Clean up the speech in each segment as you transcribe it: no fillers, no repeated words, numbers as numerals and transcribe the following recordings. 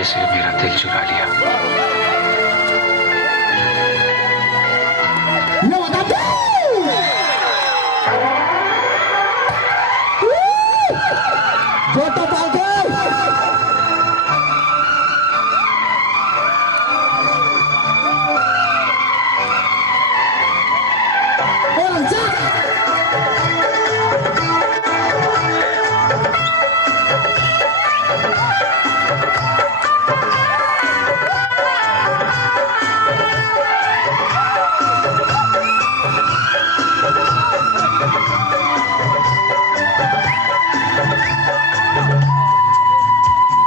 धोखे से मेरा दिल चुरा लिया।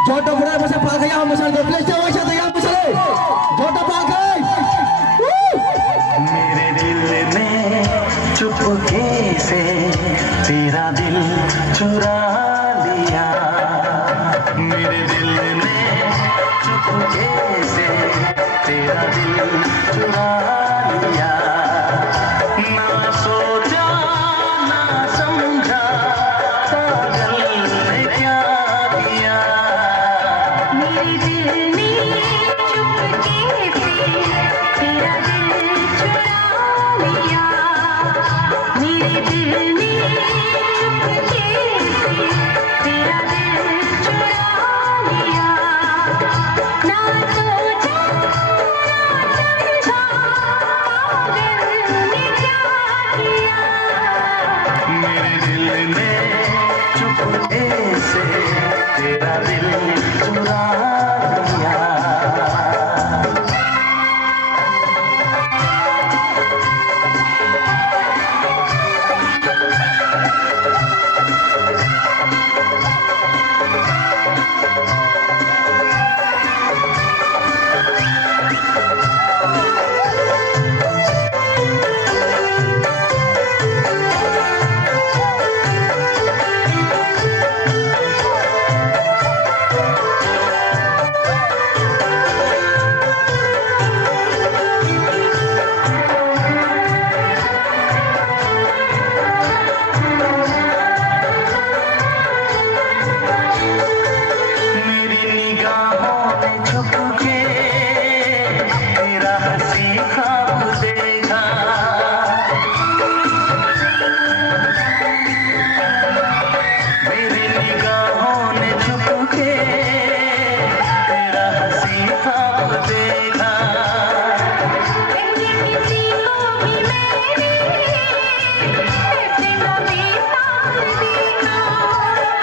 Jodoh benar masa pakai yang besar tu, please jangan macam tu yang besar. Jodoh pakai. मेरे दिल ने चुपके से तेरा दिल चुरा लिया। मेरे दिल ने चुपके से तेरा दिल चुरा लिया। ना सोचा ना समझा पागल ने क्या किया। मेरे दिल ने चुपके से तेरा दिल चुरा लिया। मेरे दिल ने चुपके से तेरा दिल चुरा लिया। ना सोचा ना समझा पागल ने क्या किया। मेरे दिल ने चुपके से तेरा दिल चुरा लिया। मेरी निगाहों में छुप के तेरा हंसी ख्वाब देखा। मेरी निगाहों ने छुप के तेरा हंसी ख्वाब देखा। ऐसे किसी को भी मैंने ऐसे न बेताब देखा।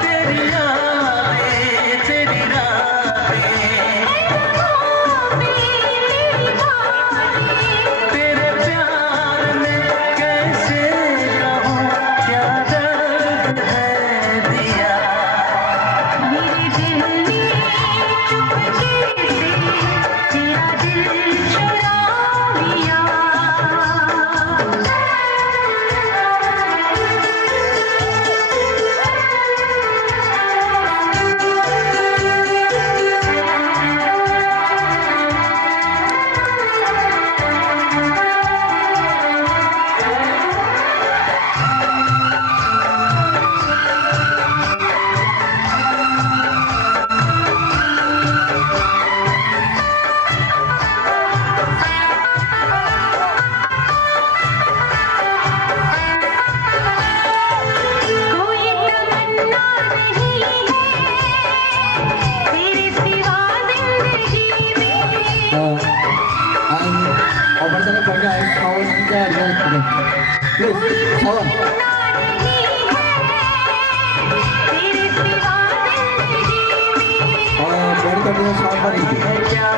तेरी यादें तेरी रातें तेरे प्यार में कैसे कहूँ क्या दर्द है दिया। मेरे दिल ने चुपके से तेरा दिल चुरा लिया। कोई तमन्ना नहीं है तेरे सिवा जिंदगी में। Ang over sa pagka ay kawan niya yan. Please, sawan. तमन्ना नहीं है तेरे सिवा जिंदगी में। Pwede ka din sa sawan pa rin. क्या